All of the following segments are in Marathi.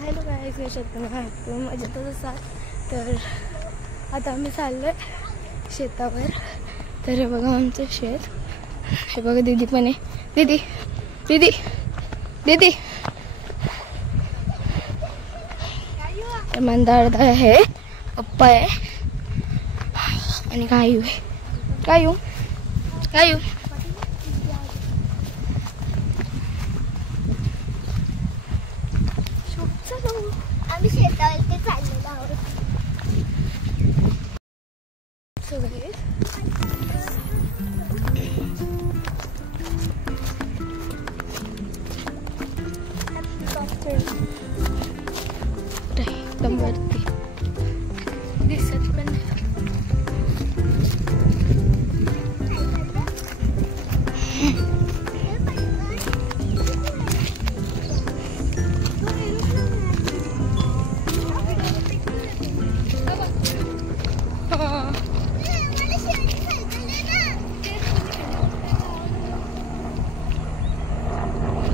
हॅलो काय मजेतच असाल तर आता आम्ही चाललोय शेतावर. तर हे बघा आमचं शेत. हे बघा दीदी पण आहे. दीदी दीदी दीदी मंदार आहे, पप्पा आहे आणि गायू आहे. गायू गायू आम्ही शेतावरती चाललेलो आहोत. एकदम वरती दिसत पण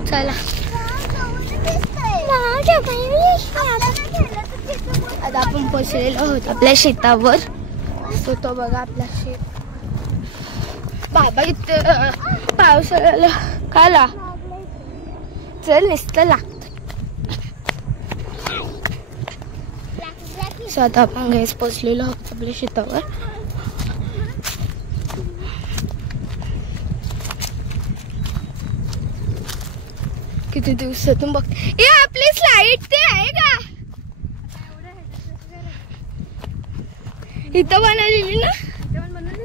चला आता आपण पोचलेलो आहोत आपल्या शेतावर. तो बघा आपला शेत. बाबा इथं पावसाळ्याला खाला चल नुसतं लागत. आता आपण गॅस पोचलेलो आहोत आपल्या शेतावर. किती दिवसातून बघ हे आपली स्लाइड ते आहे का इथं बनवलेली ना.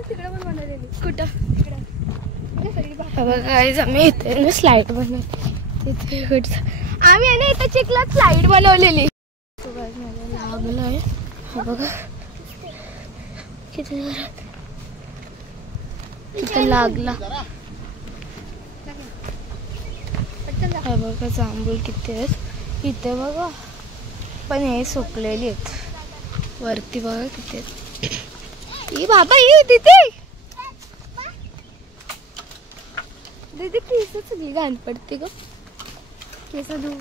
तिकडे पण बनवलेली. कुठं गाईज आम्ही इथे ना स्लाइड बनवली. आम्ही आहे ना इथे चिखलात स्लाइड बनवलेली. लागलंय बघा किती तिथं लागला. हे बघा जांभूळ किती आहेत इथे बघा. पण हे सुकलेली आहेत वरती बघा किती आहेत. ई बाबा ये तिथे दीदी केस सगळी घाण पडते ग. केस धुवून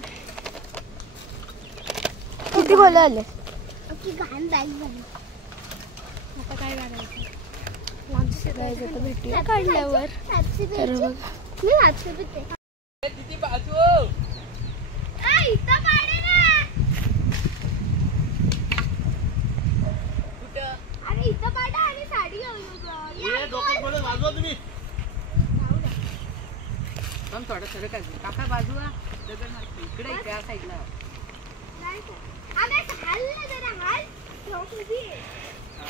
किती बोला आले घाण झाली. आता काय करायचं भेटूया काढल्यावर. तर बघा मी हातचे पिते. अरे इथं पाडा आणि साडी थोडं सर काका बाजूला इकडे त्या साईडला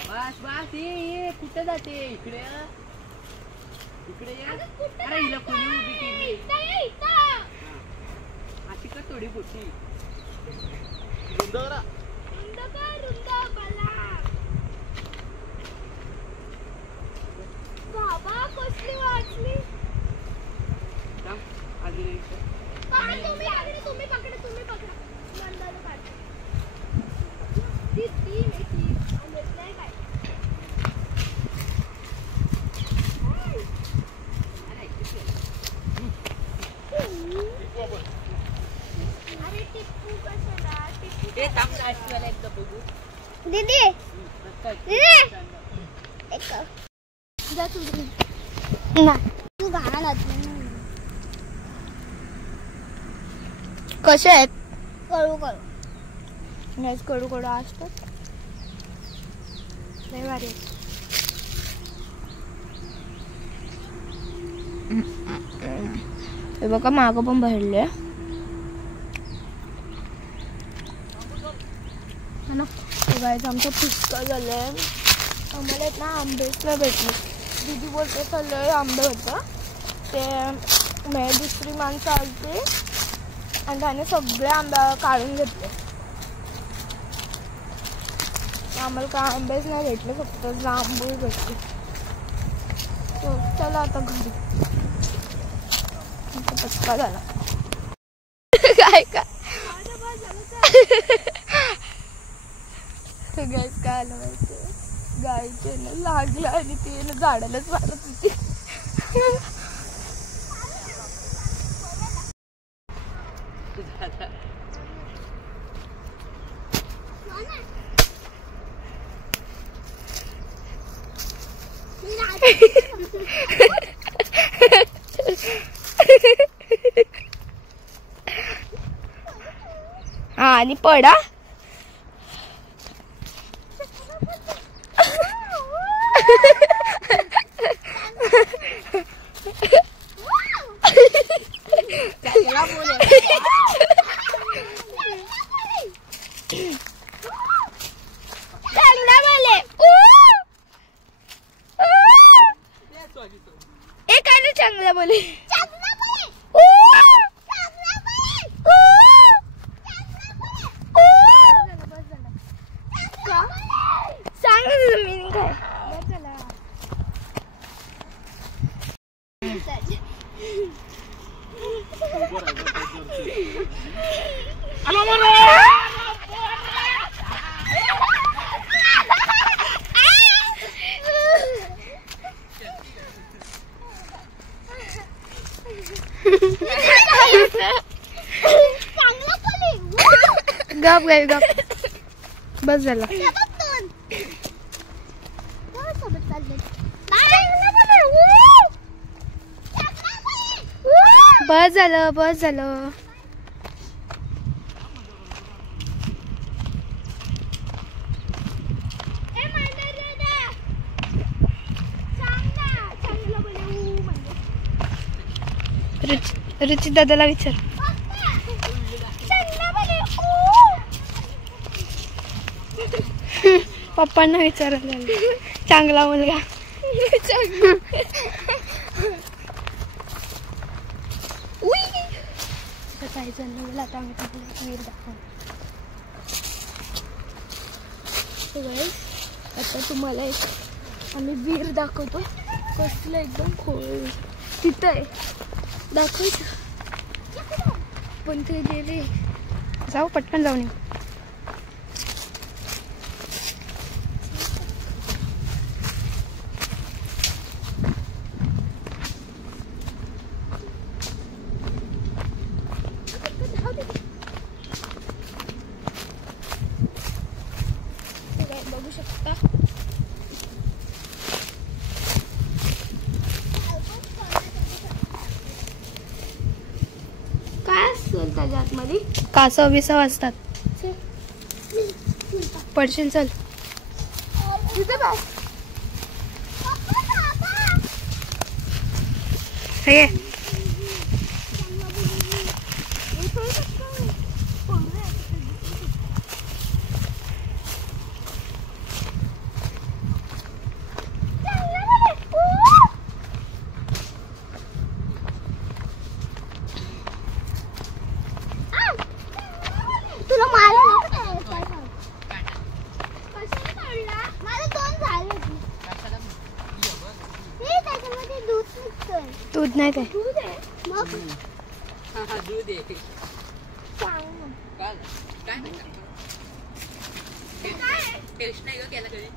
बस बस ये कुठे जाते इकडे इकडे अरे हिला कोणी उभी केली अशी का थोडी मोठी बाबा कसली वाचली. तुम्ही पकडा मंदाला काढ. दीदी जा तू घाण कसे आहेत कळू कडू कडू असतात लय भारी आहेत. हे बघा मागं पण भरले ना. गाईज आमचं फिक्का झालंय. आम्हाला ना आंबेच नाही भेटले. दीदी बोलते चाललंय आंबे होतं ते दुसरी माणसं आलती आणि त्याने सगळे आंबे काढून घेतले. आम्हाला काय आंबेच नाही भेटले फक्त जांभूळ भेटले. चला आता घरी. पचका झाला काय का गाईच काय आलं माहिती गायचे ना लागलं आणि ते ना झाडालाच मारत होती. हा आणि पडा चांगला बोले सांग मीनिंग काय गप गाय गप बस झाला बस झालं बस झालं रुचित दादाला विचार पप्पांना विचारायला चांगला मुलगा काही जण मला आता आम्ही वीर दाखवू आता तुम्हाला एक आम्ही वीर दाखवतो कसलं एकदम खोल तिथं आहे दाखवायचं पण ते गेले जाऊ पटकन जाऊन येऊ बघू शकता काय असेल त्याच्या आतमध्ये कासव बिसव असतात पडशील चल हे दूध नाही काय दूध आहे टेस्ट नाही ग केला कधी